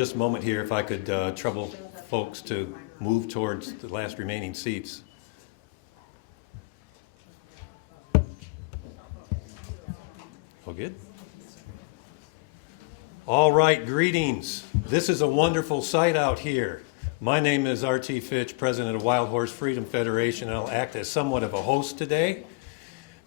Just a moment here, if I could trouble folks to move towards the last remaining seats. All good? All right, greetings. This is a wonderful sight out here. My name is R.T. Fitch, president of Wild Horse Freedom Federation, and I'll act as somewhat of a host today.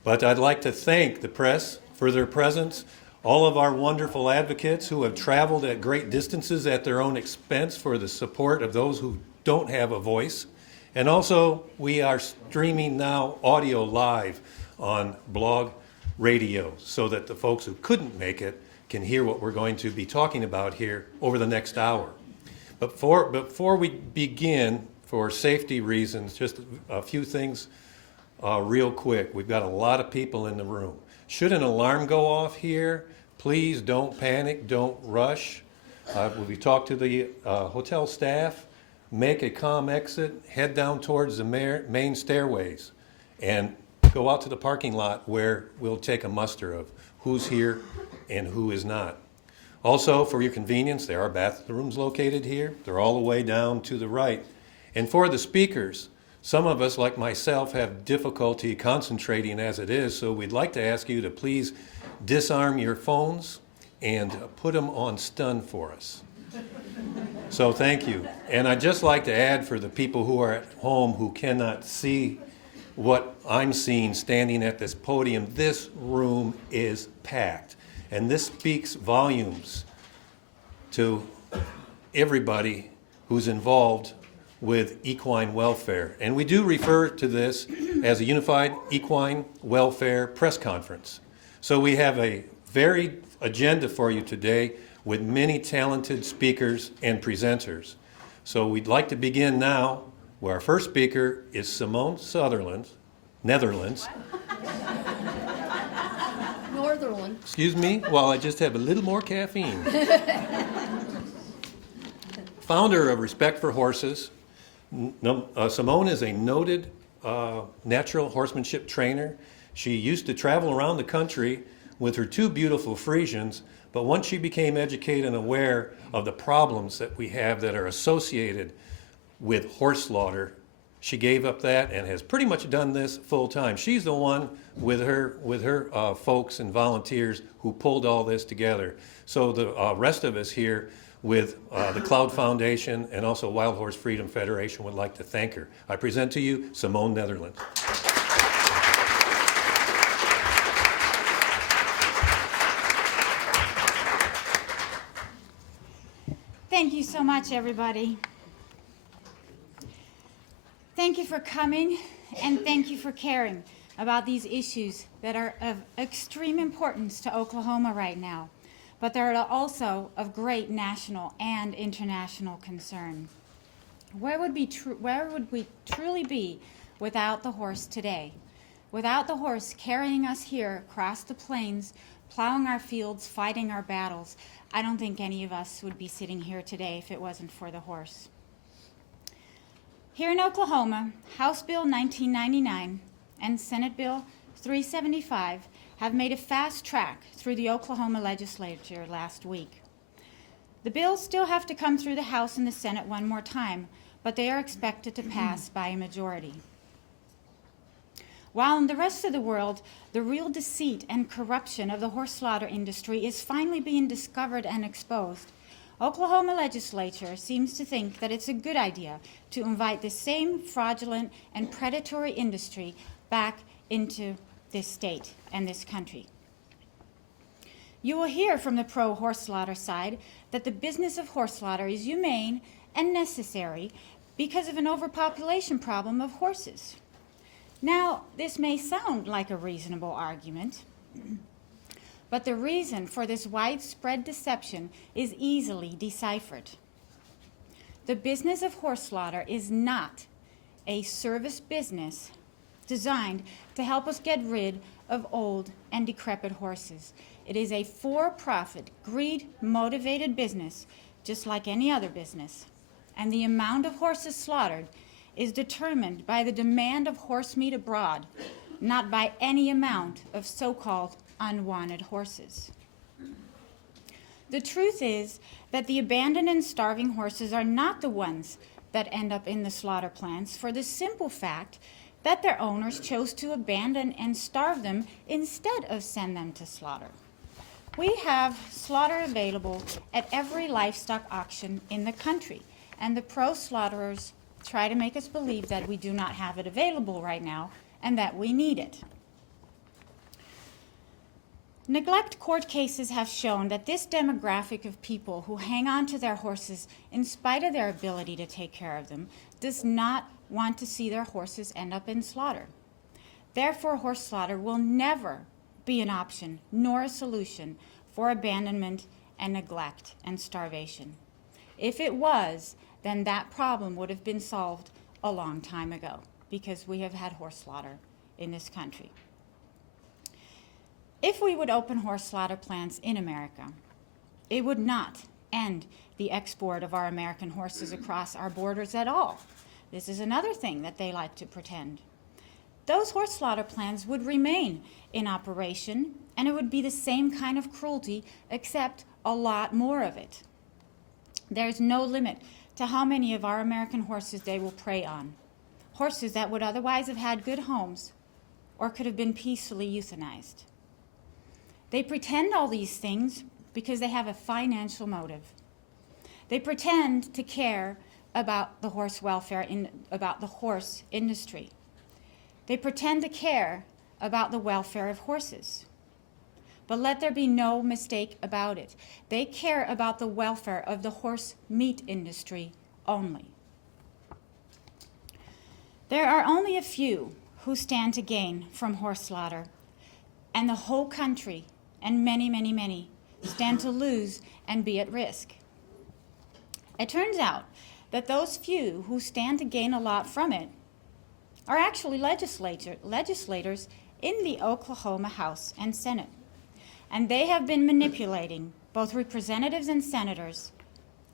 But I'd like to thank the press for their presence, all of our wonderful advocates who have traveled at great distances at their own expense for the support of those who don't have a voice. And also, we are streaming now audio live on blog radio so that the folks who couldn't make it can hear what we're going to be talking about here over the next hour. But before we begin, for safety reasons, just a few things real quick. We've got a lot of people in the room. Should an alarm go off here, please don't panic, don't rush. We talk to the hotel staff, make a calm exit, head down towards the main stairways, and go out to the parking lot where we'll take a muster of who's here and who is not. Also, for your convenience, there are bathrooms located here. They're all the way down to the right. And for the speakers, some of us, like myself, have difficulty concentrating as it is, so we'd like to ask you to please disarm your phones and put them on stun for us. So thank you. And I'd just like to add, for the people who are at home who cannot see what I'm seeing standing at this podium, this room is packed. And this speaks volumes to everybody who's involved with equine welfare. And we do refer to this as a Unified Equine Welfare Press Conference. So we have a varied agenda for you today with many talented speakers and presenters. So we'd like to begin now, where our first speaker is Simone Sutherland, Netherlands. Northern. Excuse me, while I just have a little more caffeine. Founder of Respect for Horses, Simone is a noted natural horsemanship trainer. She used to travel around the country with her two beautiful Friesians, but once she became educated and aware of the problems that we have that are associated with horse slaughter, she gave up that and has pretty much done this full time. She's the one with her folks and volunteers who pulled all this together. So the rest of us here with the Cloud Foundation and also Wild Horse Freedom Federation would like to thank her. I present to you Simone Netherlands. Thank you so much, everybody. Thank you for coming, and thank you for caring about these issues that are of extreme importance to Oklahoma right now, but they're also of great national and international concern. Where would we truly be without the horse today? Without the horse carrying us here across the plains, plowing our fields, fighting our battles, I don't think any of us would be sitting here today if it wasn't for the horse. Here in Oklahoma, House Bill 1999 and Senate Bill 375 have made a fast track through the Oklahoma legislature last week. The bills still have to come through the House and the Senate one more time, but they are expected to pass by a majority. While in the rest of the world, the real deceit and corruption of the horse slaughter industry is finally being discovered and exposed, Oklahoma legislature seems to think that it's a good idea to invite the same fraudulent and predatory industry back into this state and this country. You will hear from the pro-horse slaughter side that the business of horse slaughter is humane and necessary because of an overpopulation problem of horses. Now, this may sound like a reasonable argument, but the reason for this widespread deception is easily deciphered. The business of horse slaughter is not a service business designed to help us get rid of old and decrepit horses. It is a for-profit, greed-motivated business, just like any other business. And the amount of horses slaughtered is determined by the demand of horse meat abroad, not by any amount of so-called unwanted horses. The truth is that the abandoned and starving horses are not the ones that end up in the slaughter plants for the simple fact that their owners chose to abandon and starve them instead of send them to slaughter. We have slaughter available at every livestock auction in the country, and the pro-slaughterers try to make us believe that we do not have it available right now and that we need it. Neglect court cases have shown that this demographic of people who hang on to their horses in spite of their ability to take care of them does not want to see their horses end up in slaughter. Therefore, horse slaughter will never be an option nor a solution for abandonment and neglect and starvation. If it was, then that problem would have been solved a long time ago, because we have had horse slaughter in this country. If we would open horse slaughter plants in America, it would not end the export of our American horses across our borders at all. This is another thing that they like to pretend. Those horse slaughter plants would remain in operation, and it would be the same kind of cruelty, except a lot more of it. There's no limit to how many of our American horses they will prey on. Horses that would otherwise have had good homes or could have been peacefully euthanized. They pretend all these things because they have a financial motive. They pretend to care about the horse welfare, about the horse industry. They pretend to care about the welfare of horses. But let there be no mistake about it. They care about the welfare of the horse meat industry only. There are only a few who stand to gain from horse slaughter, and the whole country, and many, many, many, stand to lose and be at risk. It turns out that those few who stand to gain a lot from it are actually legislators in the Oklahoma House and Senate. And they have been manipulating both representatives and senators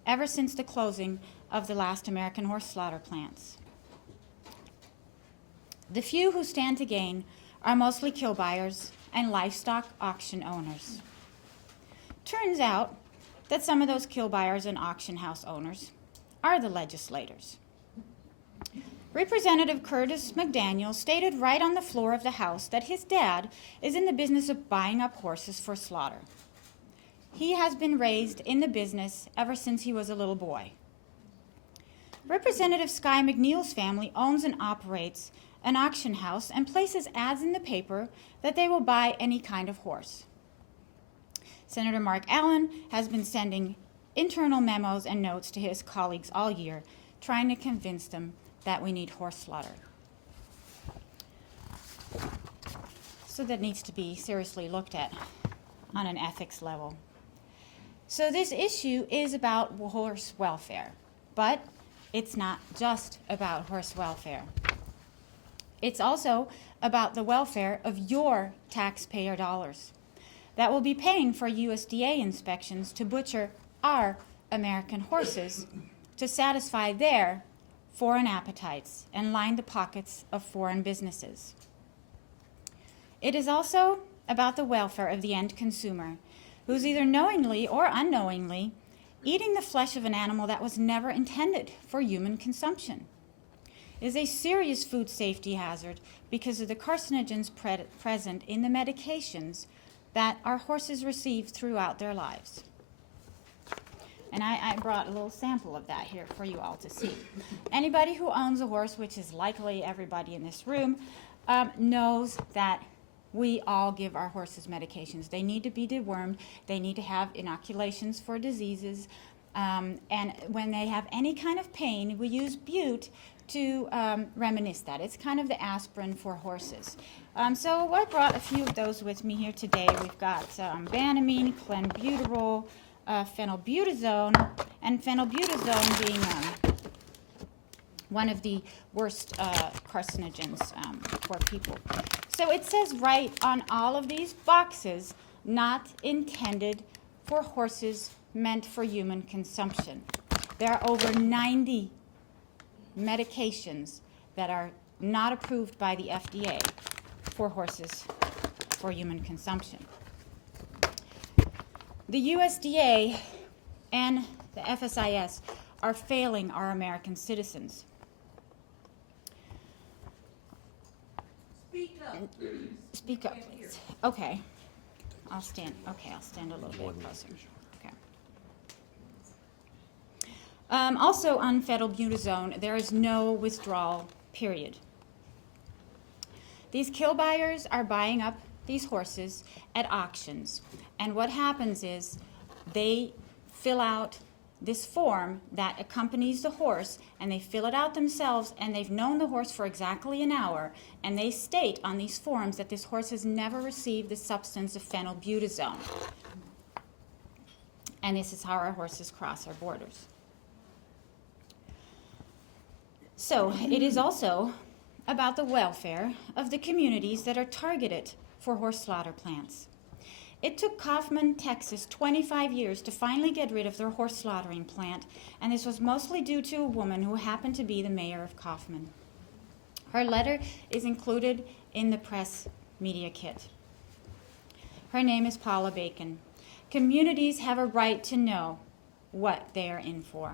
ever since the closing of the last American horse slaughter plants. The few who stand to gain are mostly kill buyers and livestock auction owners. Turns out that some of those kill buyers and auction house owners are the legislators. Representative Curtis McDaniel stated right on the floor of the House that his dad is in the business of buying up horses for slaughter. He has been raised in the business ever since he was a little boy. Representative Sky McNeil's family owns and operates an auction house and places ads in the paper that they will buy any kind of horse. Senator Mark Allen has been sending internal memos and notes to his colleagues all year, trying to convince them that we need horse slaughter. So that needs to be seriously looked at on an ethics level. So this issue is about horse welfare, but it's not just about horse welfare. It's also about the welfare of your taxpayer dollars that will be paying for USDA inspections to butcher our American horses to satisfy their foreign appetites and line the pockets of foreign businesses. It is also about the welfare of the end consumer, who's either knowingly or unknowingly eating the flesh of an animal that was never intended for human consumption. It is a serious food safety hazard because of the carcinogens present in the medications that our horses receive throughout their lives. And I brought a little sample of that here for you all to see. Anybody who owns a horse, which is likely everybody in this room, knows that we all give our horses medications. They need to be dewormed. They need to have inoculations for diseases. And when they have any kind of pain, we use bute to reminisce that. It's kind of the aspirin for horses. So I brought a few of those with me here today. We've got Banamine, clenbuterol, phenylbutazone, and phenylbutazone being one of the worst carcinogens for people. So it says right on all of these boxes, not intended for horses, meant for human consumption. There are over 90 medications that are not approved by the FDA for horses for human consumption. The USDA and the FSIS are failing our American citizens. Speak up, please. Okay. I'll stand a little bit closer. Okay. Also on phenylbutazone, there is no withdrawal period. These kill buyers are buying up these horses at auctions. And what happens is they fill out this form that accompanies the horse, and they fill it out themselves, and they've known the horse for exactly an hour, and they state on these forms that this horse has never received the substance of phenylbutazone. And this is how our horses cross our borders. So it is also about the welfare of the communities that are targeted for horse slaughter plants. It took Kaufman, Texas, 25 years to finally get rid of their horse slaughtering plant, and this was mostly due to a woman who happened to be the mayor of Kaufman. Her letter is included in the press media kit. Her name is Paula Bacon. Communities have a right to know what they are in for.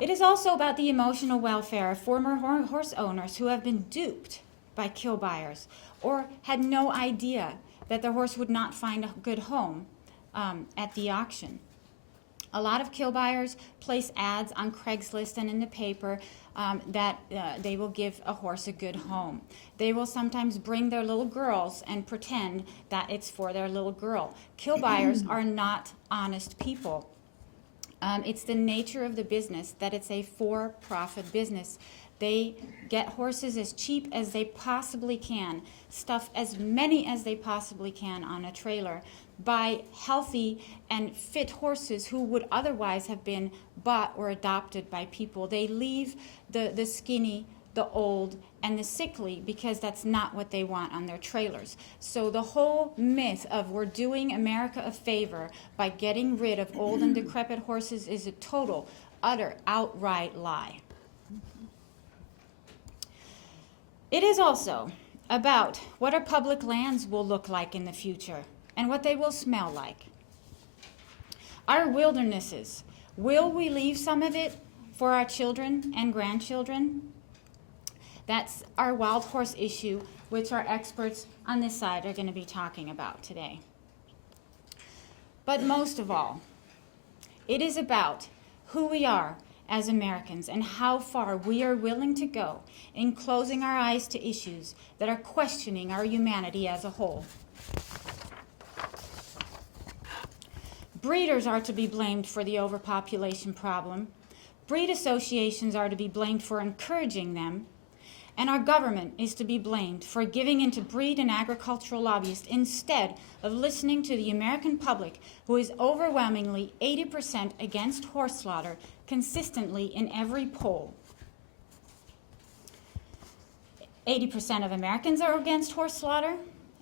It is also about the emotional welfare of former horse owners who have been duped by kill buyers or had no idea that their horse would not find a good home at the auction. A lot of kill buyers place ads on Craigslist and in the paper that they will give a horse a good home. They will sometimes bring their little girls and pretend that it's for their little girl. Kill buyers are not honest people. It's the nature of the business that it's a for-profit business. They get horses as cheap as they possibly can, stuff as many as they possibly can on a trailer, buy healthy and fit horses who would otherwise have been bought or adopted by people. They leave the skinny, the old, and the sickly because that's not what they want on their trailers. So the whole myth of we're doing America a favor by getting rid of old and decrepit horses is a total, utter, outright lie. It is also about what our public lands will look like in the future and what they will smell like. Our wildernesses, will we leave some of it for our children and grandchildren? That's our wild horse issue, which our experts on this side are going to be talking about today. But most of all, it is about who we are as Americans and how far we are willing to go in closing our eyes to issues that are questioning our humanity as a whole. Breeders are to be blamed for the overpopulation problem. Breed associations are to be blamed for encouraging them. And our government is to be blamed for giving in to breed and agricultural lobbyists instead of listening to the American public, who is overwhelmingly 80% against horse slaughter consistently in every poll. 80% of Americans are against horse slaughter.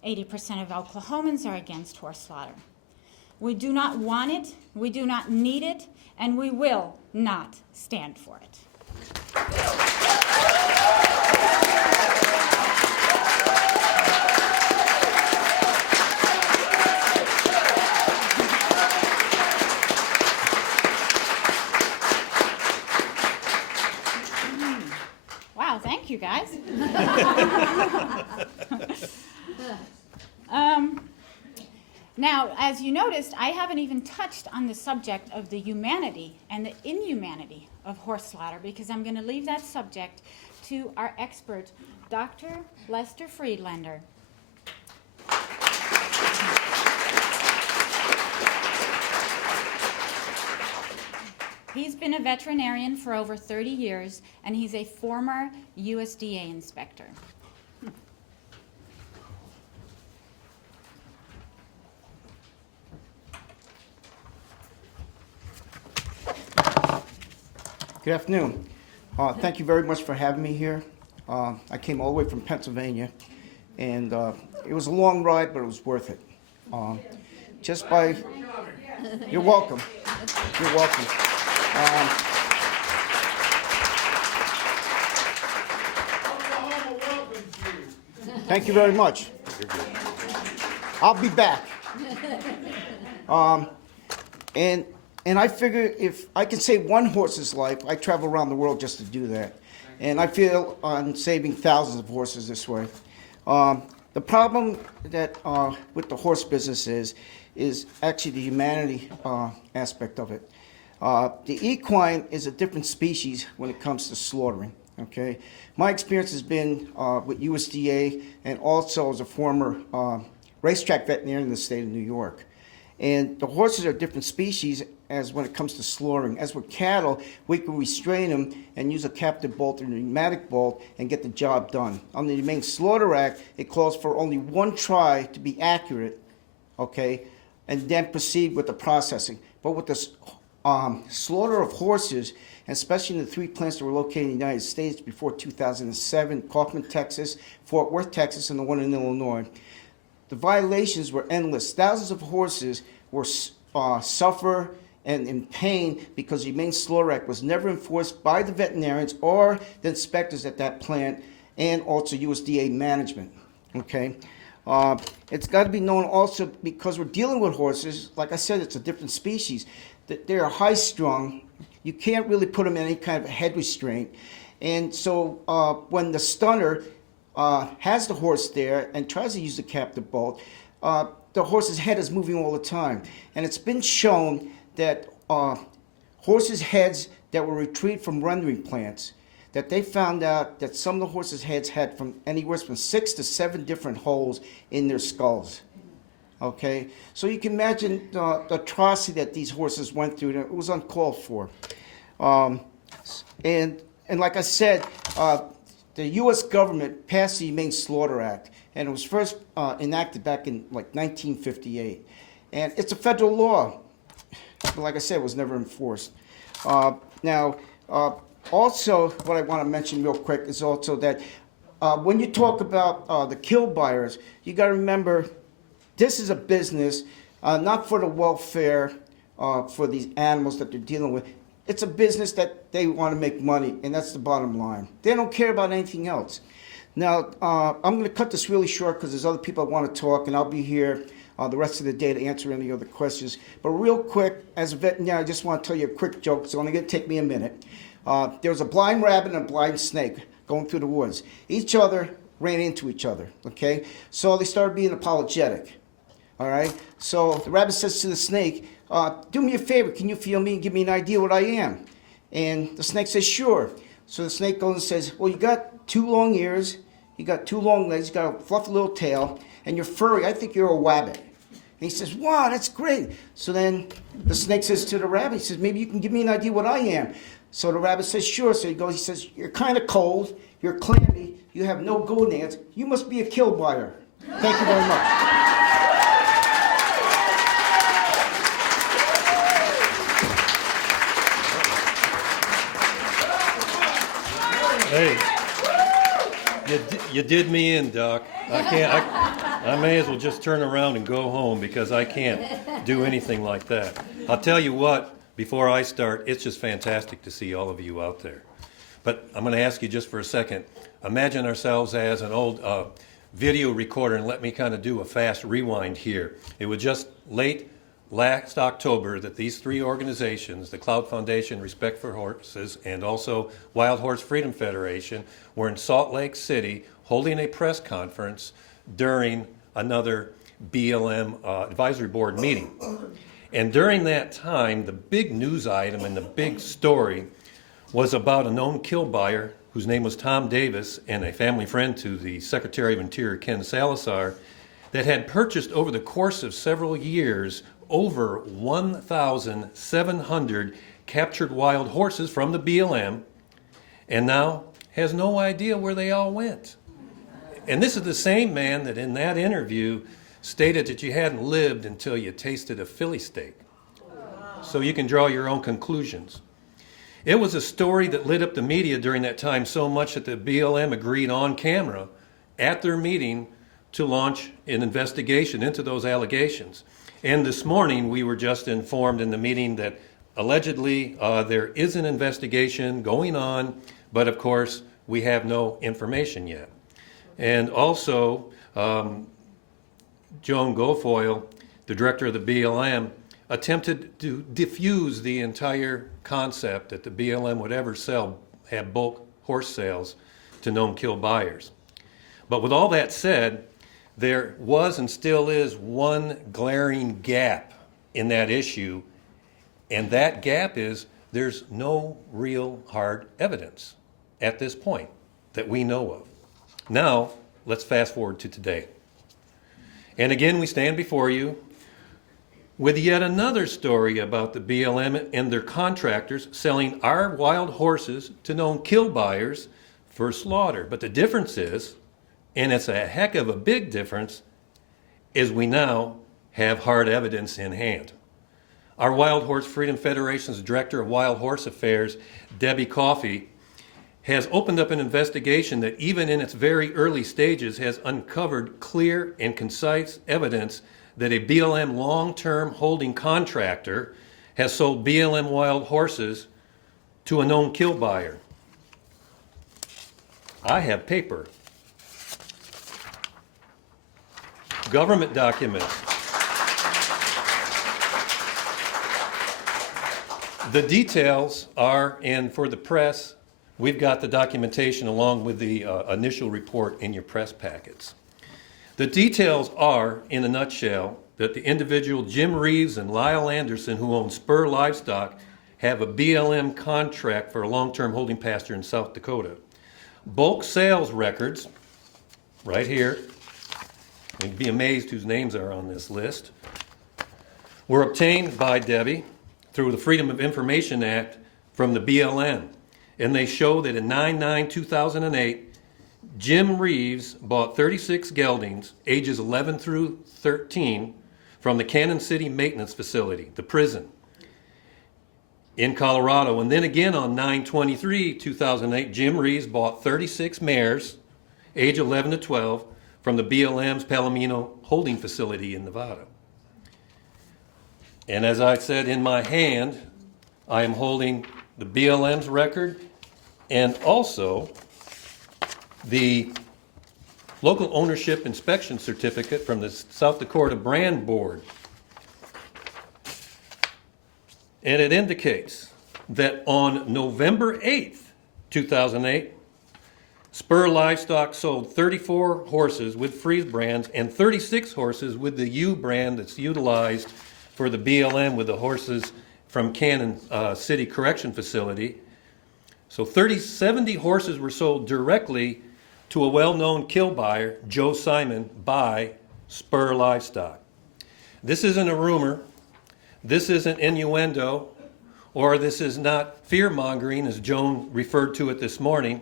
80% of Oklahomans are against horse slaughter. We do not want it, we do not need it, and we will not stand for it. Wow, thank you guys. Now, as you noticed, I haven't even touched on the subject of the humanity and the inhumanity of horse slaughter because I'm going to leave that subject to our expert, Dr. Lester Friedlander. He's been a veterinarian for over 30 years, and he's a former USDA inspector. Good afternoon. Thank you very much for having me here. I came all the way from Pennsylvania, and it was a long ride, but it was worth it. You're welcome. You're welcome. Thank you very much. I'll be back. And I figure if I can save one horse's life, I travel around the world just to do that. And I feel on saving thousands of horses this way. The problem that with the horse business is actually the humanity aspect of it. The equine is a different species when it comes to slaughtering. Okay, my experience has been with USDA and also as a former racetrack veterinarian in the state of New York. And the horses are different species as when it comes to slaughtering. As with cattle, we can restrain them and use a captive bolt or a pneumatic bolt and get the job done. Under the Humane Slaughter Act, it calls for only one try to be accurate, okay, and then proceed with the processing. But with the slaughter of horses, and especially in the 3 plants that were located in the United States before 2007, Kaufman, Texas, Fort Worth, Texas, and the one in Illinois, the violations were endless. Thousands of horses were suffer and in pain because the Humane Slaughter Act was never enforced by the veterinarians or the inspectors at that plant, and also USDA management. Okay, it's got to be known also because we're dealing with horses. Like I said, it's a different species. That they are high strung. You can't really put them in any kind of a head restraint, and so when the stunner has the horse there and tries to use the captive bolt, the horse's head is moving all the time. And it's been shown that horses' heads that were retrieved from rendering plants, that they found out that some of the horses' heads had from anywhere from 6 to 7 different holes in their skulls. Okay, so you can imagine the atrocity that these horses went through, and it was uncalled for. And like I said, the U.S. government passed the Humane Slaughter Act, and it was first enacted back in like 1958. And it's a federal law, but like I said, it was never enforced. Now, also what I want to mention real quick is also that when you talk about the kill buyers, you got to remember this is a business not for the welfare for these animals that they're dealing with. It's a business that they want to make money, and that's the bottom line. They don't care about anything else. Now, I'm going to cut this really short because there's other people that want to talk, and I'll be here the rest of the day to answer any other questions. But real quick, as a veterinarian, I just want to tell you a quick joke. It's only going to take me a minute. There was a blind rabbit and a blind snake going through the woods. Each other ran into each other, okay? So they started being apologetic, all right? So the rabbit says to the snake, do me a favor, can you feel me and give me an idea what I am? And the snake says, sure. So the snake goes and says, well, you got 2 long ears, you got 2 long legs, you got a fluffy little tail, and you're furry. I think you're a wabbit. And he says, wow, that's great. So then the snake says to the rabbit, he says, maybe you can give me an idea what I am. So the rabbit says, sure. So he goes, he says, you're kind of cold, you're clammy, you have no gonads, you must be a kill buyer. Thank you very much. Hey, you did me in, Doc. I may as well just turn around and go home because I can't do anything like that. I'll tell you what, before I start, it's just fantastic to see all of you out there. But I'm going to ask you just for a second, imagine ourselves as an old video recorder, and let me kind of do a fast rewind here. It was just late last October that these 3 organizations, the Cloud Foundation, Respect for Horses, and also Wild Horse Freedom Federation, were in Salt Lake City holding a press conference during another BLM advisory board meeting. And during that time, the big news item and the big story was about a known kill buyer whose name was Tom Davis, and a family friend to the Secretary of Interior, Ken Salazar, that had purchased over the course of several years over 1,700 captured wild horses from the BLM, and now has no idea where they all went. And this is the same man that in that interview stated that you hadn't lived until you tasted a Philly steak. So you can draw your own conclusions. It was a story that lit up the media during that time so much that the BLM agreed on camera at their meeting to launch an investigation into those allegations. And this morning we were just informed in the meeting that allegedly there is an investigation going on, but of course we have no information yet. And also Joan Guilfoyle, the director of the BLM, attempted to diffuse the entire concept that the BLM would ever have bulk horse sales to known kill buyers. But with all that said, there was and still is one glaring gap in that issue, and that gap is there's no real hard evidence at this point that we know of. Now, let's fast forward to today. And again, we stand before you with yet another story about the BLM and their contractors selling our wild horses to known kill buyers for slaughter. But the difference is, and it's a heck of a big difference, is we now have hard evidence in hand. Our Wild Horse Freedom Federation's Director of Wild Horse Affairs, Debbie Coffey, has opened up an investigation that even in its very early stages has uncovered clear and concise evidence that a BLM long-term holding contractor has sold BLM wild horses to a known kill buyer. I have paper, government documents. The details are, and for the press, we've got the documentation along with the initial report in your press packets. The details are, in a nutshell, that the individual Jim Reeves and Lyle Anderson, who own Spur Livestock, have a BLM contract for a long-term holding pasture in South Dakota. Bulk sales records, right here, you'd be amazed whose names are on this list, were obtained by Debbie through the Freedom of Information Act from the BLM. And they show that in 9/9/2008, Jim Reeves bought 36 geldings, ages 11 through 13, from the Cannon City Maintenance Facility, the prison, in Colorado. And then again on 9/23/2008, Jim Reeves bought 36 mares, age 11 to 12, from the BLM's Palomino Holding Facility in Nevada. And as I said, in my hand, I am holding the BLM's record and also the local ownership inspection certificate from the South Dakota Brand Board. And it indicates that on November 8th, 2008, Spur Livestock sold 34 horses with Freeze brands and 36 horses with the U brand that's utilized for the BLM with the horses from Cannon City Correction Facility. So 70 horses were sold directly to a well-known kill buyer, Joe Simon, by Spur Livestock. This isn't a rumor. This isn't innuendo, or this is not fear-mongering, as Joan referred to it this morning.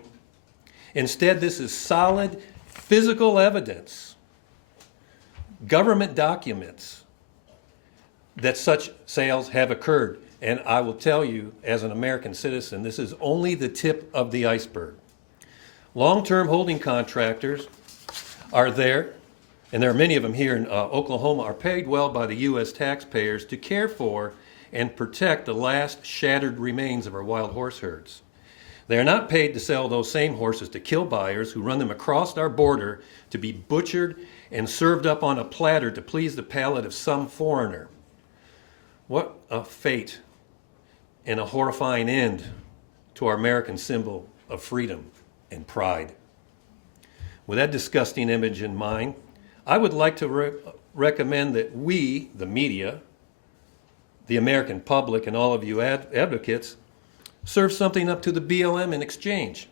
Instead, this is solid physical evidence, government documents, that such sales have occurred. And I will tell you, as an American citizen, this is only the tip of the iceberg. Long-term holding contractors are there, and there are many of them here in Oklahoma, are paid well by the U.S. taxpayers to care for and protect the last shattered remains of our wild horse herds. They are not paid to sell those same horses to kill buyers who run them across our border to be butchered and served up on a platter to please the palate of some foreigner. What a fate and a horrifying end to our American symbol of freedom and pride. With that disgusting image in mind, I would like to recommend that we, the media, the American public, and all of you advocates, serve something up to the BLM in exchange.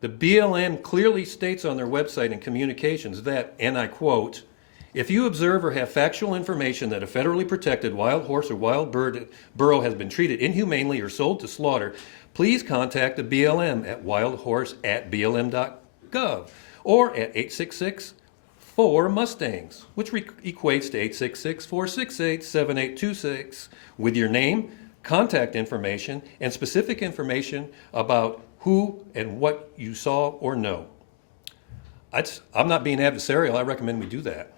The BLM clearly states on their website and communications that, and I quote, "If you observe or have factual information that a federally protected wild horse or wild bird burro has been treated inhumanely or sold to slaughter, please contact the BLM at wildhorse@blm.gov or at 866-4-MUSTANGS, which equates to 866-468-7826, with your name, contact information, and specific information about who and what you saw or know." I'm not being adversarial. I recommend we do that.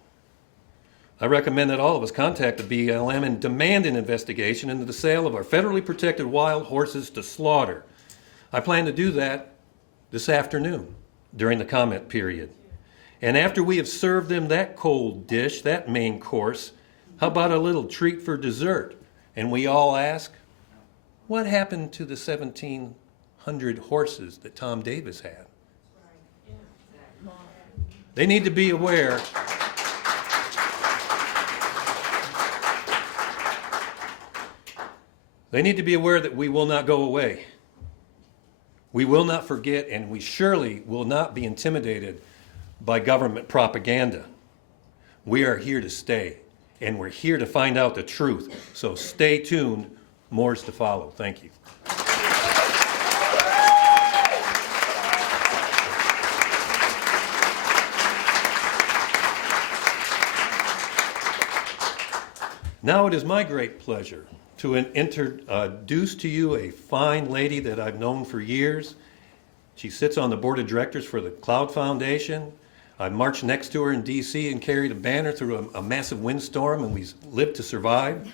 I recommend that all of us contact the BLM and demand an investigation into the sale of our federally protected wild horses to slaughter. I plan to do that this afternoon during the comment period. And after we have served them that cold dish, that main course, How about a little treat for dessert? And we all ask, what happened to the 1,700 horses that Tom Davis had? They need to be aware. They need to be aware that we will not go away. We will not forget, and we surely will not be intimidated by government propaganda. We are here to stay, and we're here to find out the truth. So stay tuned. More's to follow. Thank you. Now it is my great pleasure to introduce to you a fine lady that I've known for years. She sits on the board of directors for the Cloud Foundation. I marched next to her in D.C. and carried a banner through a massive windstorm, and we lived to survive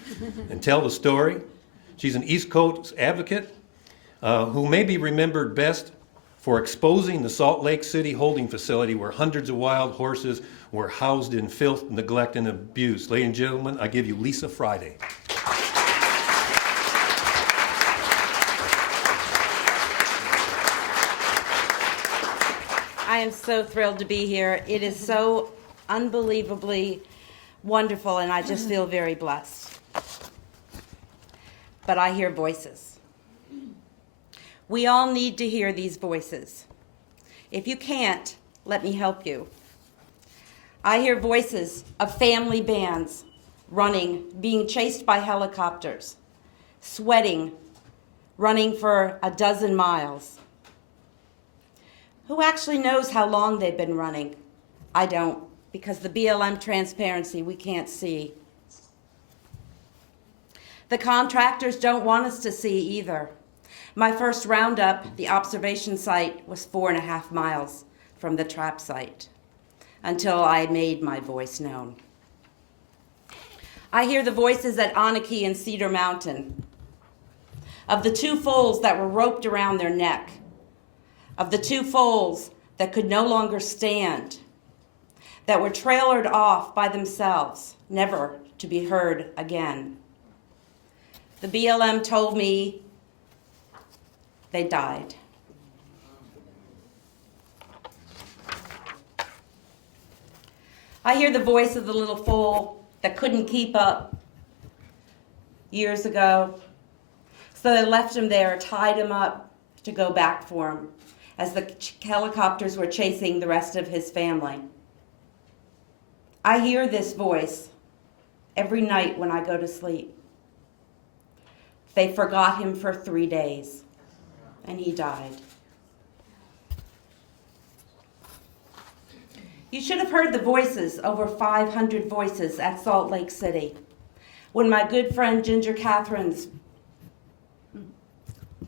and tell the story. She's an East Coast advocate who may be remembered best for exposing the Salt Lake City holding facility where hundreds of wild horses were housed in filth, neglect, and abuse. Ladies and gentlemen, I give you Lisa Friday. I am so thrilled to be here. It is so unbelievably wonderful, and I just feel very blessed. But I hear voices. We all need to hear these voices. If you can't, let me help you. I hear voices of family bands running, being chased by helicopters, sweating, running for a dozen miles. Who actually knows how long they've been running? I don't, because the BLM transparency we can't see. The contractors don't want us to see either. My first roundup, the observation site, was 4.5 miles from the trap site until I made my voice known. I hear the voices at Anarchy and Cedar Mountain of the 2 foals that were roped around their neck, of the 2 foals that could no longer stand, that were trailered off by themselves, never to be heard again. The BLM told me they died. I hear the voice of the little foal that couldn't keep up years ago, so they left him there, tied him up to go back for him, as the helicopters were chasing the rest of his family. I hear this voice every night when I go to sleep. They forgot him for 3 days, and he died. You should have heard the voices, over 500 voices at Salt Lake City, when my good friend Ginger Catherines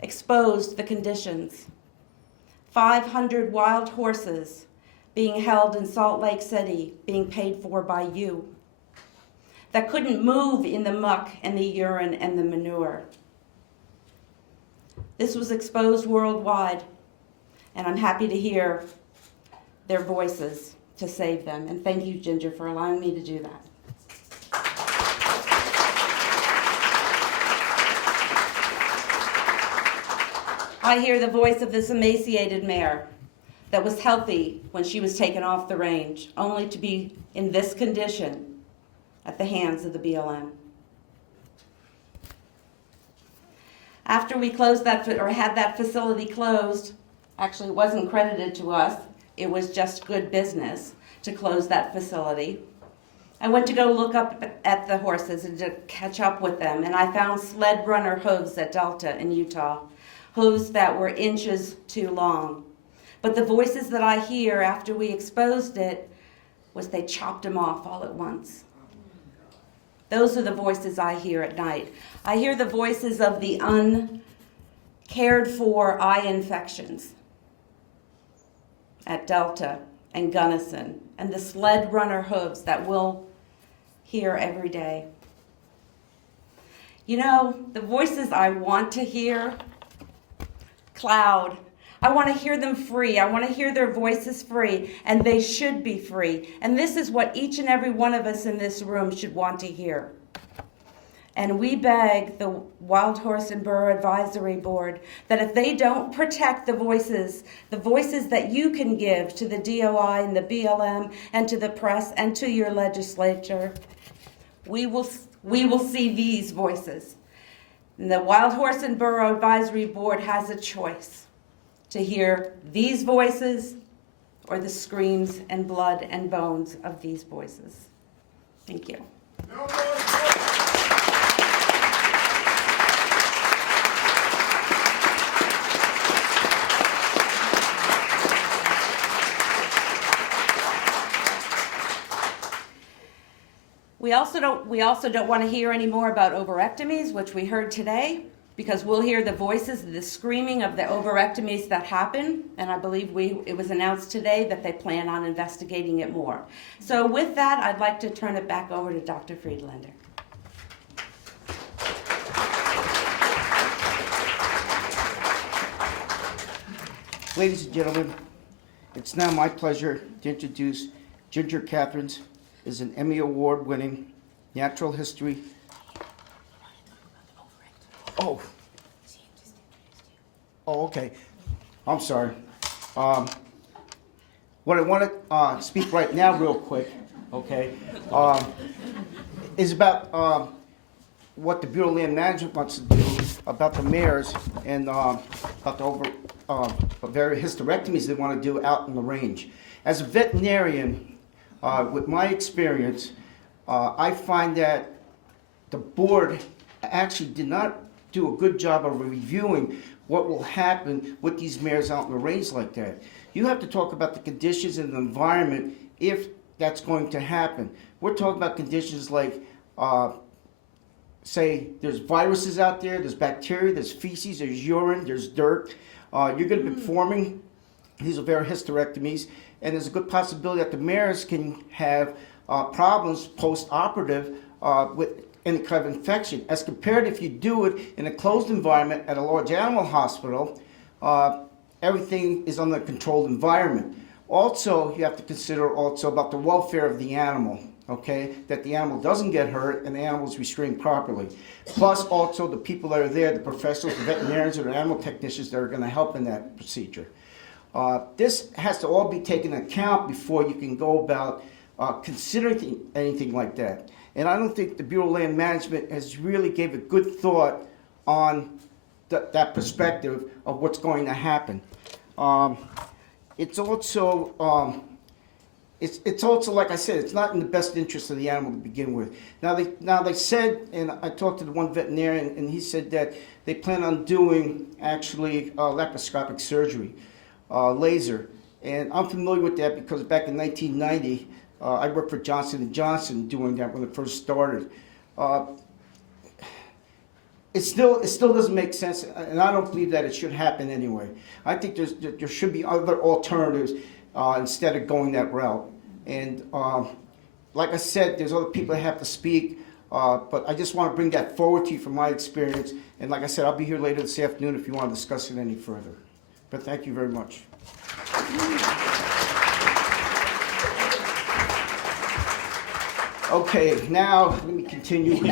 exposed the conditions. 500 wild horses being held in Salt Lake City, being paid for by you, that couldn't move in the muck and the urine and the manure. This was exposed worldwide, and I'm happy to hear their voices to save them. And thank you, Ginger, for allowing me to do that. I hear the voice of this emaciated mare that was healthy when she was taken off the range, only to be in this condition at the hands of the BLM. After we closed that, or had that facility closed, actually it wasn't credited to us, it was just good business to close that facility. I went to go look up at the horses and to catch up with them, and I found sled runner hooves at Delta in Utah, hooves that were inches too long. But the voices that I hear after we exposed it was they chopped them off all at once. Those are the voices I hear at night. I hear the voices of the uncared for eye infections at Delta and Gunnison, and the sled runner hooves that we'll hear every day. You know, the voices I want to hear, Cloud. I want to hear them free. I want to hear their voices free, and they should be free. And this is what each and every one of us in this room should want to hear. And we beg the Wild Horse and Burro Advisory Board that if they don't protect the voices that you can give to the DOI and the BLM and to the press and to your legislature, we will see these voices. And the Wild Horse and Burro Advisory Board has a choice to hear these voices or the screams and blood and bones of these voices. Thank you. We also don't want to hear any more about overectomies, which we heard today, because we'll hear the voices, the screaming of the overectomies that happen, and I believe it was announced today that they plan on investigating it more. So with that, I'd like to turn it back over to Dr. Friedlander. Ladies and gentlemen, it's now my pleasure to introduce Ginger Catherines, is an Emmy Award-winning natural history. Oh, okay. I'm sorry. What I want to speak right now, real quick, okay, is about what the Bureau of Land Management wants to do about the mares and about the various hysterectomies they want to do out in the range. As a veterinarian, with my experience, I find that the board actually did not do a good job of reviewing what will happen with these mares out in the range like that. You have to talk about the conditions and the environment if that's going to happen. We're talking about conditions like, say, there's viruses out there, there's bacteria, there's feces, there's urine, there's dirt. You're going to be performing these are hysterectomies, and there's a good possibility that the mares can have problems post-operative with any kind of infection. As compared if you do it in a closed environment at a large animal hospital, everything is under a controlled environment. Also, you have to consider also about the welfare of the animal, okay? That the animal doesn't get hurt and the animal is restrained properly. Plus also the people that are there, the professionals, the veterinarians, or the animal technicians that are going to help in that procedure. This has to all be taken into account before you can go about considering anything like that. And I don't think the Bureau of Land Management has really gave a good thought on that perspective of what's going to happen. It's also, it's also, like I said, it's not in the best interest of the animal to begin with. Now they said, and I talked to the one veterinarian, and he said that they plan on doing actually laparoscopic surgery. Laser, and I'm familiar with that because back in 1990, I worked for Johnson & Johnson doing that when it first started. It still doesn't make sense, and I don't believe that it should happen anyway. I think there should be other alternatives instead of going that route. And like I said, there's other people that have to speak, but I just want to bring that forward to you from my experience. And like I said, I'll be here later this afternoon if you want to discuss it any further. But thank you very much. Okay, now let me continue.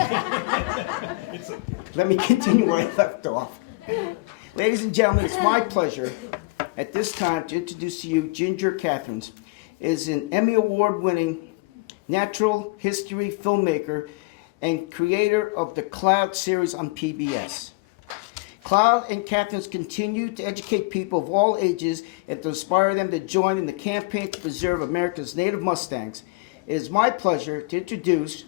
Let me continue where I left off. Ladies and gentlemen, it's my pleasure at this time to introduce to you Ginger Catherines, is an Emmy Award-winning natural history filmmaker and creator of the Cloud series on PBS. Cloud and Catherines continue to educate people of all ages and to inspire them to join in the campaign to preserve America's native Mustangs. It is my pleasure to introduce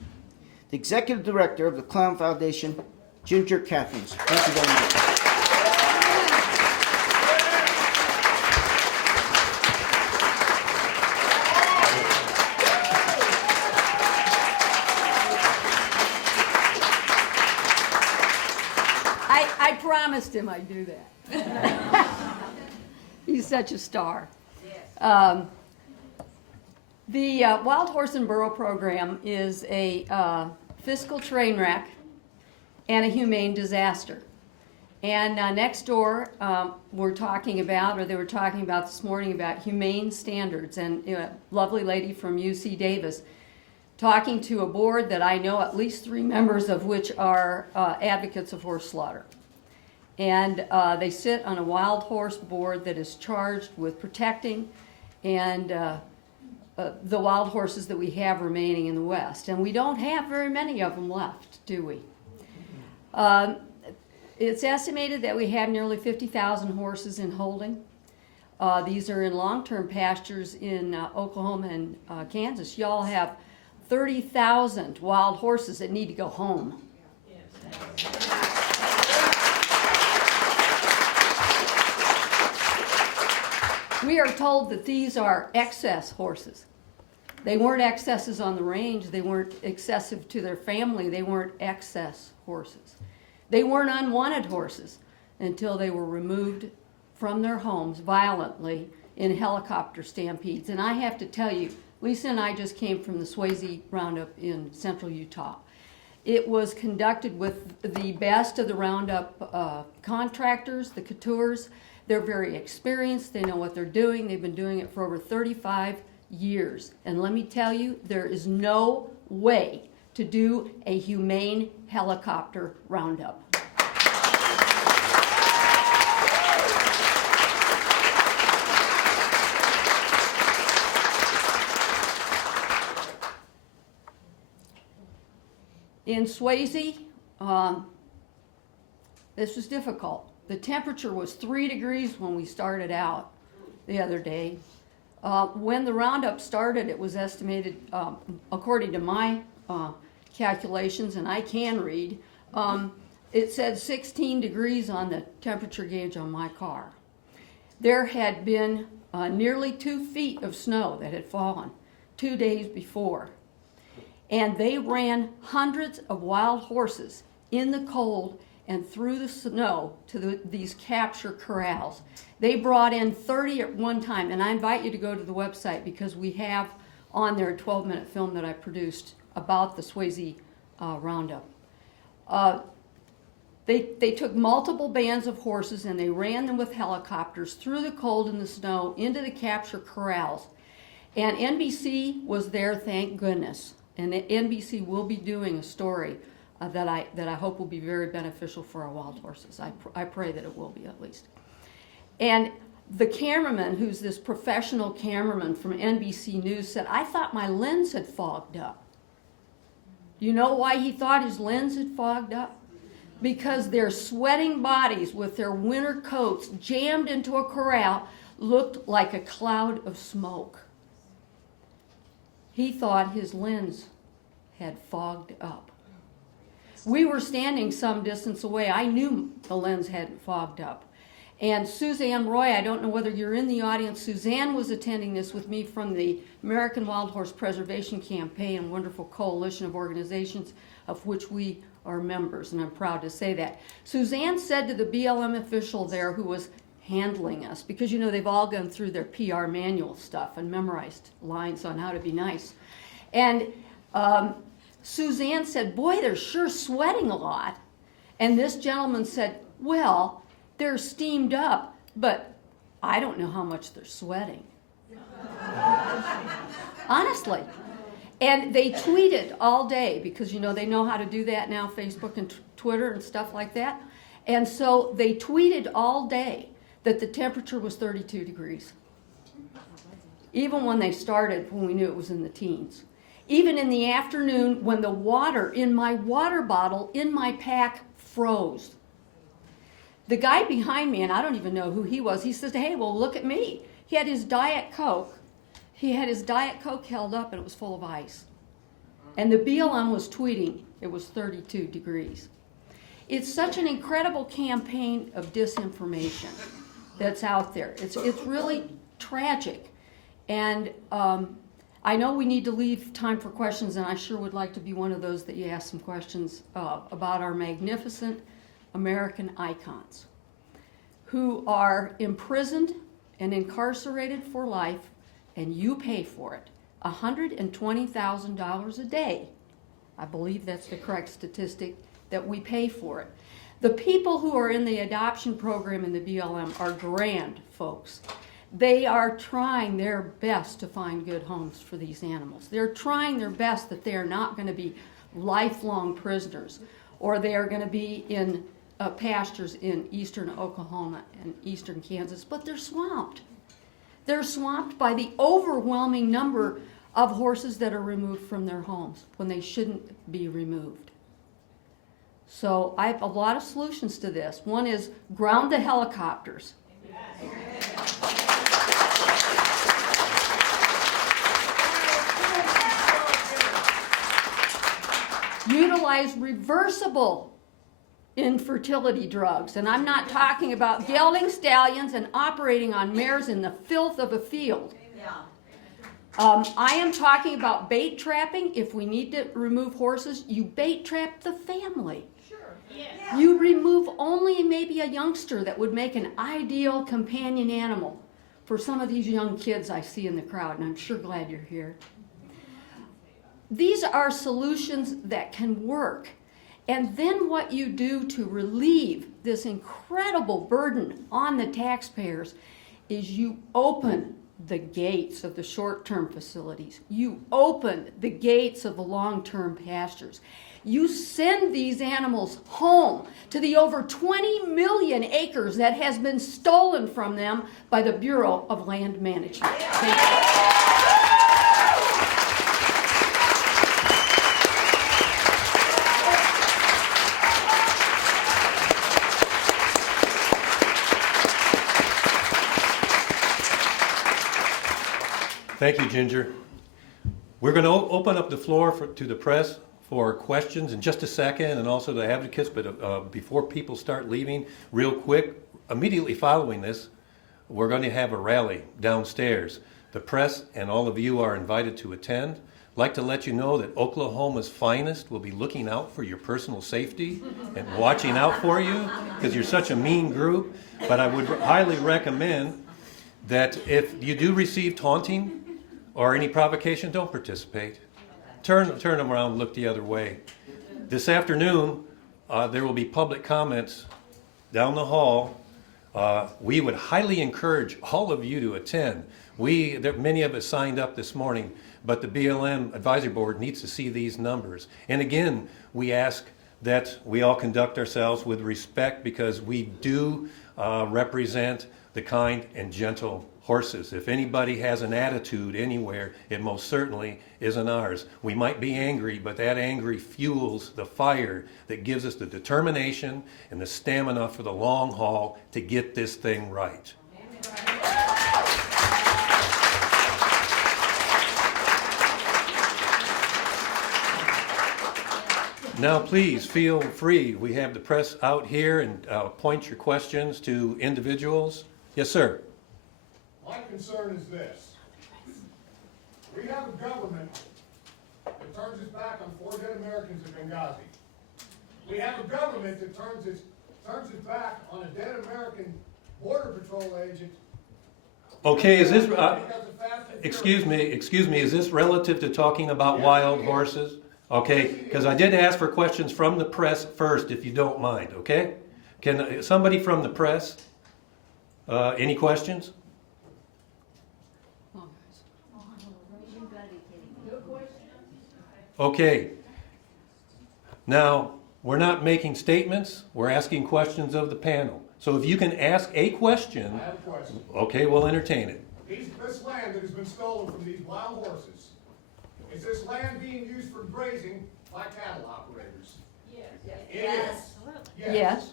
the Executive Director of the Cloud Foundation, Ginger Catherines. Thank you very much. I promised him I'd do that. He's such a star. The Wild Horse and Burro program is a fiscal train wreck and a humane disaster. And next door, we're talking about, or they were talking about this morning about humane standards, and a lovely lady from UC Davis talking to a board that I know at least 3 members of which are advocates of horse slaughter. And they sit on a wild horse board that is charged with protecting and the wild horses that we have remaining in the West. And we don't have very many of them left, do we? It's estimated that we have nearly 50,000 horses in holding. These are in long-term pastures in Oklahoma and Kansas. Y'all have 30,000 wild horses that need to go home. We are told that these are excess horses. They weren't excesses on the range. They weren't excessive to their family. They weren't excess horses. They weren't unwanted horses until they were removed from their homes violently in helicopter stampedes. And I have to tell you, Lisa and I just came from the Swayze Roundup in central Utah. It was conducted with the best of the Roundup contractors, the coutures. They're very experienced. They know what they're doing. They've been doing it for over 35 years. And let me tell you, there is no way to do a humane helicopter roundup. In Swayze, this was difficult. The temperature was 3 degrees when we started out the other day. When the roundup started, it was estimated, according to my calculations, and I can read, it said 16 degrees on the temperature gauge on my car. There had been nearly 2 feet of snow that had fallen 2 days before. And they ran hundreds of wild horses in the cold and through the snow to these capture corrals. They brought in 30 at one time, and I invite you to go to the website because we have on there a 12-minute film that I produced about the Swayze Roundup. They took multiple bands of horses and they ran them with helicopters through the cold and the snow into the capture corrals. And NBC was there, thank goodness. And NBC will be doing a story that I hope will be very beneficial for our wild horses. I pray that it will be, at least. And the cameraman, who's this professional cameraman from NBC News, said, "I thought my lens had fogged up." You know why he thought his lens had fogged up? Because their sweating bodies with their winter coats jammed into a corral looked like a cloud of smoke. He thought his lens had fogged up. We were standing some distance away. I knew the lens hadn't fogged up. And Suzanne Roy, I don't know whether you're in the audience, Suzanne was attending this with me from the American Wild Horse Preservation Campaign, a wonderful coalition of organizations of which we are members, and I'm proud to say that. Suzanne said to the BLM official there who was handling us, because you know they've all gone through their PR manual stuff and memorized lines on how to be nice. And Suzanne said, "Boy, they're sure sweating a lot." And this gentleman said, "Well, they're steamed up, but I don't know how much they're sweating." Honestly. And they tweeted all day, because you know they know how to do that now, Facebook and Twitter and stuff like that. And so they tweeted all day that the temperature was 32 degrees. Even when they started, when we knew it was in the teens. Even in the afternoon when the water in my water bottle in my pack froze. The guy behind me, and I don't even know who he was, he says, "Hey, well, look at me." He had his Diet Coke. He had his Diet Coke held up and it was full of ice. And the BLM was tweeting it was 32 degrees. It's such an incredible campaign of disinformation that's out there. It's really tragic. And I know we need to leave time for questions, and I sure would like to be one of those that you ask some questions about our magnificent American icons who are imprisoned and incarcerated for life, and you pay for it. $120,000 a day. I believe that's the correct statistic that we pay for it. The people who are in the adoption program in the BLM are grand folks. They are trying their best to find good homes for these animals. They're trying their best that they are not going to be lifelong prisoners, or they are going to be in pastures in eastern Oklahoma and eastern Kansas, but they're swamped. They're swamped by the overwhelming number of horses that are removed from their homes when they shouldn't be removed. So I have a lot of solutions to this. One is ground the helicopters. Utilize reversible infertility drugs. And I'm not talking about gelding stallions and operating on mares in the filth of a field. I am talking about bait trapping. If we need to remove horses, you bait trap the family. You remove only maybe a youngster that would make an ideal companion animal for some of these young kids I see in the crowd, and I'm sure glad you're here. These are solutions that can work. And then what you do to relieve this incredible burden on the taxpayers is you open the gates of the short-term facilities. You open the gates of the long-term pastures. You send these animals home to the over 20 million acres that has been stolen from them by the Bureau of Land Management. Thank you. Thank you, Ginger. We're going to open up the floor to the press for questions in just a second, and also the advocates, but before people start leaving, real quick, immediately following this, we're going to have a rally downstairs. The press and all of you are invited to attend. I'd like to let you know that Oklahoma's finest will be looking out for your personal safety and watching out for you, because you're such a mean group. But I would highly recommend that if you do receive taunting or any provocation, don't participate. Turn them around and look the other way. This afternoon, there will be public comments down the hall. We would highly encourage all of you to attend. Many of us signed up this morning, but the BLM Advisory Board needs to see these numbers. And again, we ask that we all conduct ourselves with respect, because we do represent the kind and gentle horses. If anybody has an attitude anywhere, it most certainly isn't ours. We might be angry, but that anger fuels the fire that gives us the determination and the stamina for the long haul to get this thing right. Now, please feel free. We have the press out here, and point your questions to individuals. Yes, sir. My concern is this. We have a government that turns its back on 4 dead Americans in Benghazi. We have a government that turns its back on a dead American Border Patrol agent. Okay, is this, excuse me, is this relative to talking about wild horses? Okay, because I did ask for questions from the press first, if you don't mind, okay? Can somebody from the press, any questions? Okay. Now, we're not making statements, we're asking questions of the panel. So if you can ask a question, I have a question. okay, we'll entertain it. This land that has been stolen from these wild horses, is this land being used for grazing by cattle operators? Yes. It is. Yes.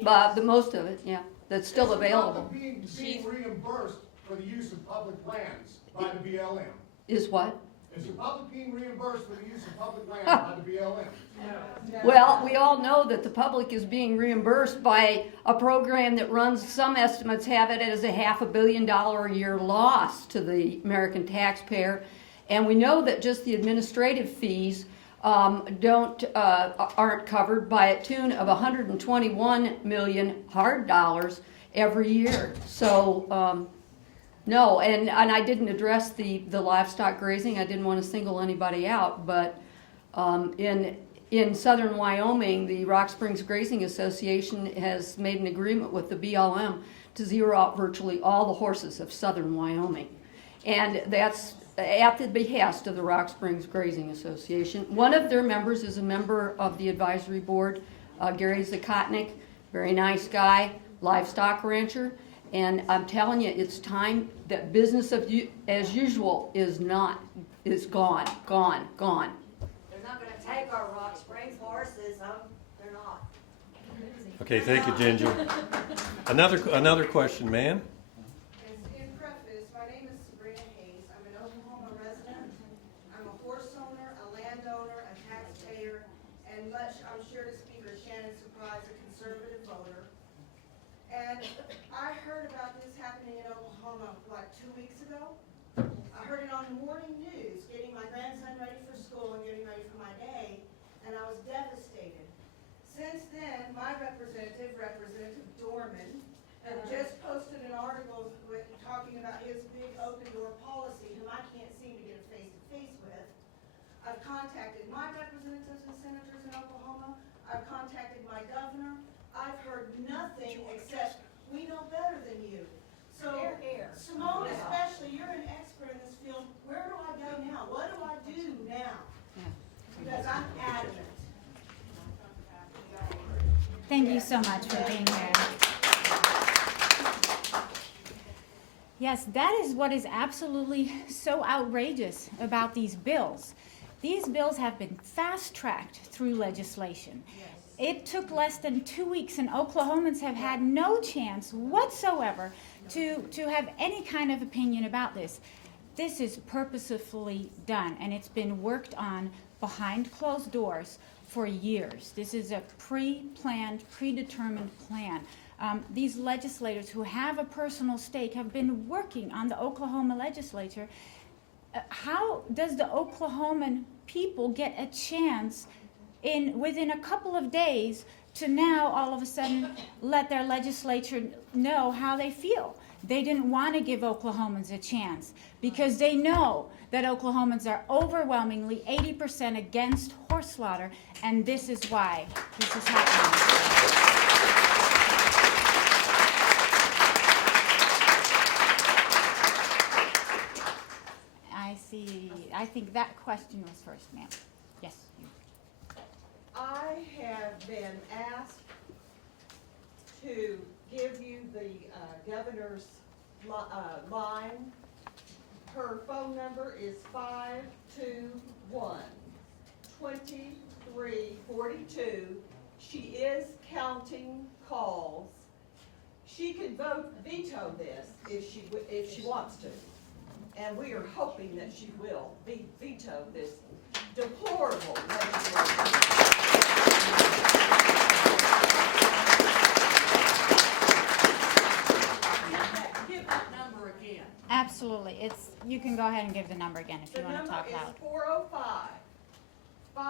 But the most of it, yeah, that's still available. Being reimbursed for the use of public lands by the BLM. Is what? Is the public being reimbursed for the use of public land by the BLM? Well, we all know that the public is being reimbursed by a program that runs, some estimates have it as a $500 million a year loss to the American taxpayer. And we know that just the administrative fees aren't covered by a tune of 121 million hard dollars every year. So, no, and I didn't address the livestock grazing. I didn't want to single anybody out, but in southern Wyoming, the Rock Springs Grazing Association has made an agreement with the BLM to zero out virtually all the horses of southern Wyoming. And that's at the behest of the Rock Springs Grazing Association. One of their members is a member of the advisory board, Gary Zakotnik, very nice guy, livestock rancher. And I'm telling you, it's time that business as usual is gone. They're not gonna take our Rock Springs horses, they're not. Okay, thank you, Ginger. Another question, ma'am. In preface, my name is Sabrina Hayes. I'm an Oklahoma resident. I'm a horse owner, a landowner, a taxpayer, and I'm sure to Speaker Shannon surprised, a conservative voter. And I heard about this happening in Oklahoma, 2 weeks ago? I heard it on the morning news, getting my grandson ready for school and getting ready for my day, and I was devastated. Since then, my representative, Representative Dorman, just posted an article talking about his big open door policy, whom I can't seem to get a face-to-face with. I've contacted my representatives and senators in Oklahoma. I've contacted my governor. I've heard nothing except, we know better than you. So, Simone especially, you're an expert in this field. Where do I go now? What do I do now? Because I'm adamant. Thank you so much for being here. Yes, that is what is absolutely so outrageous about these bills. These bills have been fast-tracked through legislation. It took less than 2 weeks, and Oklahomans have had no chance whatsoever to have any kind of opinion about this. This is purposefully done, and it's been worked on behind closed doors for years. This is a pre-planned, predetermined plan. These legislators who have a personal stake have been working on the Oklahoma legislature. How does the Oklahoman people get a chance within a couple of days to now all of a sudden let their legislature know how they feel? They didn't want to give Oklahomans a chance because they know that Oklahomans are overwhelmingly 80% against horse slaughter, and this is why this is happening. I think that question was first, ma'am. Yes. I have been asked to give you the governor's line. Her phone number is 521-2342. She is counting calls. She could veto this if she wants to. And we are hoping that she will veto this deplorable legislation. Give that number again. Absolutely. You can go ahead and give the number again if you want to talk loud. The number is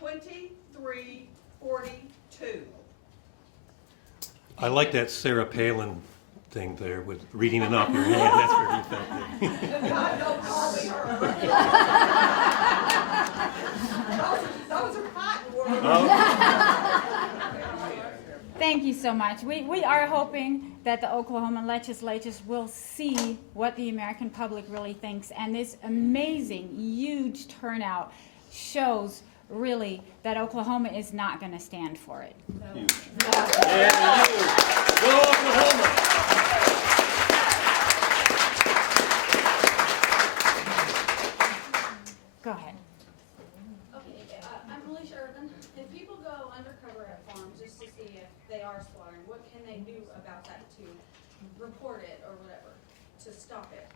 405-521-2342. I like that Sarah Palin thing there with reading it off your hand. That's very effective. God, don't call me her. Those are fighting words. Thank you so much. We are hoping that the Oklahoma legislatures will see what the American public really thinks, and this amazing, huge turnout shows really that Oklahoma is not going to stand for it. Yeah, go Oklahoma! Go ahead. Okay, I'm Alicia Urban. If people go undercover at farms just to see if they are slaughtering, what can they do about that to report it or whatever, to stop it?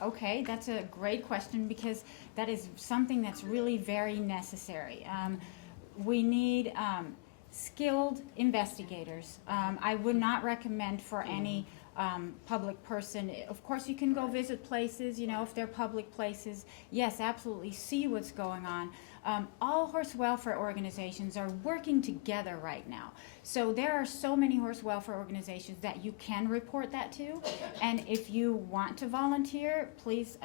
Okay, that's a great question because that is something that's really very necessary. We need skilled investigators. I would not recommend for any public person. Of course, you can go visit places, if they're public places. Yes, absolutely, see what's going on. All horse welfare organizations are working together right now. So there are so many horse welfare organizations that you can report that to. And if you want to volunteer, please,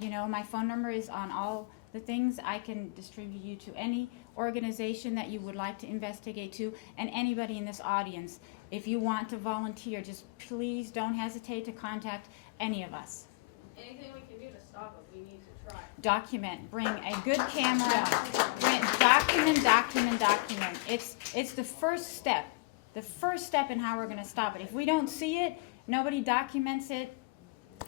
my phone number is on all the things. I can distribute you to any organization that you would like to investigate to, and anybody in this audience. If you want to volunteer, just please don't hesitate to contact any of us. Anything we can do to stop it, we need to try. Document, bring a good camera, document. It's the first step in how we're going to stop it. If we don't see it, nobody documents it,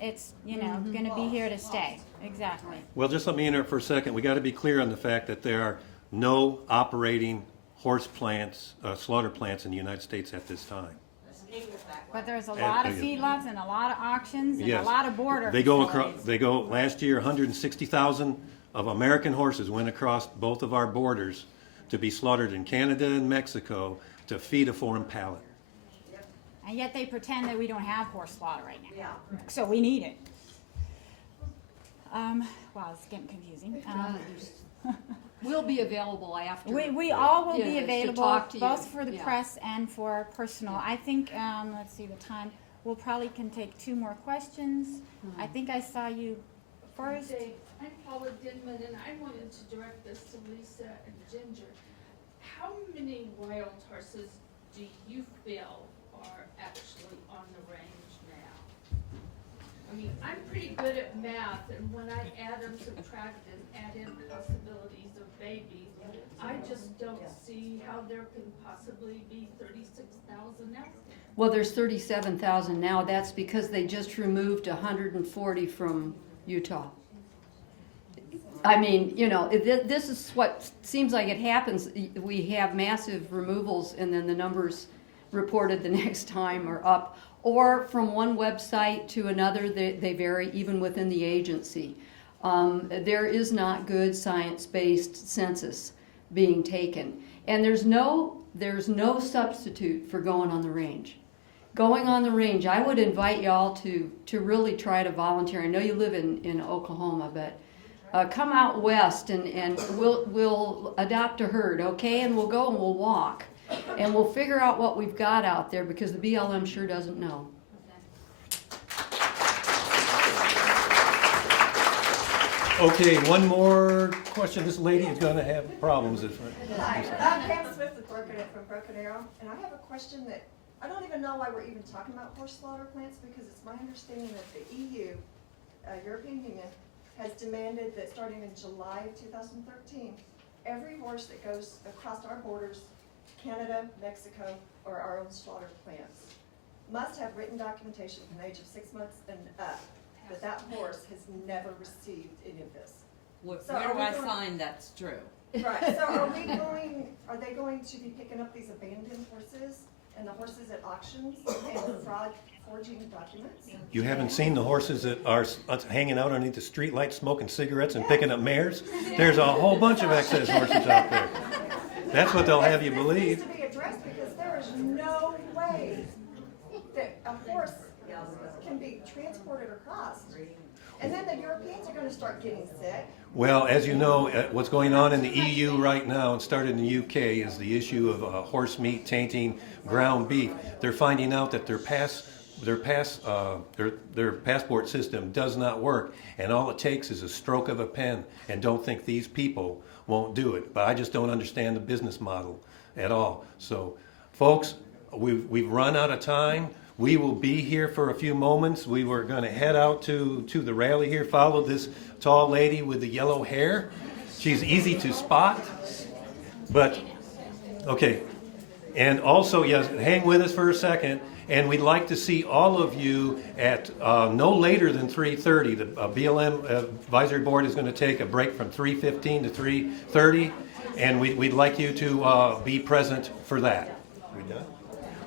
it's, going to be here to stay. Exactly. Well, just let me interrupt for a second. We got to be clear on the fact that there are no operating horse plants, slaughter plants in the United States at this time. But there's a lot of feedlots and a lot of auctions and Yes. a lot of border They go facilities. across. They go. Last year, 160,000 of American horses went across both of our borders to be slaughtered in Canada and Mexico to feed a foreign palate. And yet they pretend that we don't have horse slaughter right now. Yeah. So we need it. Wow, it's getting confusing. We'll be available after. We all will be Yes, to available, talk to you. both for the Yeah. press and for personal. I think, let's see the time, we'll probably can take 2 more questions. I think I saw you first. Dave, I'm Paula Denman, and I wanted to direct this to Lisa and Ginger. How many wild horses do you feel are actually on the range now? I mean, I'm pretty good at math, and when I add and subtract and add in possibilities of babies, I just don't see how there can possibly be 36,000 now. Well, there's 37,000 now. That's because they just removed 140 from Utah. I mean, this is what seems like it happens. We have massive removals, and then the numbers reported the next time are up. Or from one website to another, they vary even within the agency. There is not good science-based census being taken. And there's no substitute for going on the range. Going on the range, I would invite y'all to really try to volunteer. I know you live in Oklahoma, but come out west and we'll adopt a herd, okay? And we'll go and we'll walk. And we'll figure out what we've got out there, because the BLM sure doesn't know. Okay, one more question. This lady is going to have problems. Hi, I'm Pam Smith with from Broken Arrow, and I have a question that I don't even know why we're even talking about horse slaughter plants, because it's my understanding that the EU, European Union, has demanded that starting in July of 2013, every horse that goes across our borders, Canada, Mexico, or our own slaughter plants, must have written documentation from the age of 6 months and up that horse has never received any of this. So Where are do we I going- sign that's true? Right, so are they going to be picking up these abandoned horses and the horses at auctions and forging documents? You haven't seen the horses that are hanging out underneath the street lights, smoking cigarettes and picking up mares? There's a whole bunch of excess horses out there. That's what they'll have you believe. This needs to be addressed, because there is no way that a horse can be transported across. And then the Europeans are going to start getting sick. Well, as you know, what's going on in the EU right now, and started in the UK, is the issue of horse meat tainting ground beef. They're finding out that their passport system does not work, and all it takes is a stroke of a pen. And don't think these people won't do it. But I just don't understand the business model at all. So, folks, we've run out of time. We will be here for a few moments. We were going to head out to the rally here, follow this tall lady with the yellow hair. She's easy to spot. But, okay. And also, yes, hang with us for a second. And we'd like to see all of you at no later than 3:30. The BLM Advisory Board is going to take a break from 3:15 to 3:30. And we'd like you to be present for that. We done?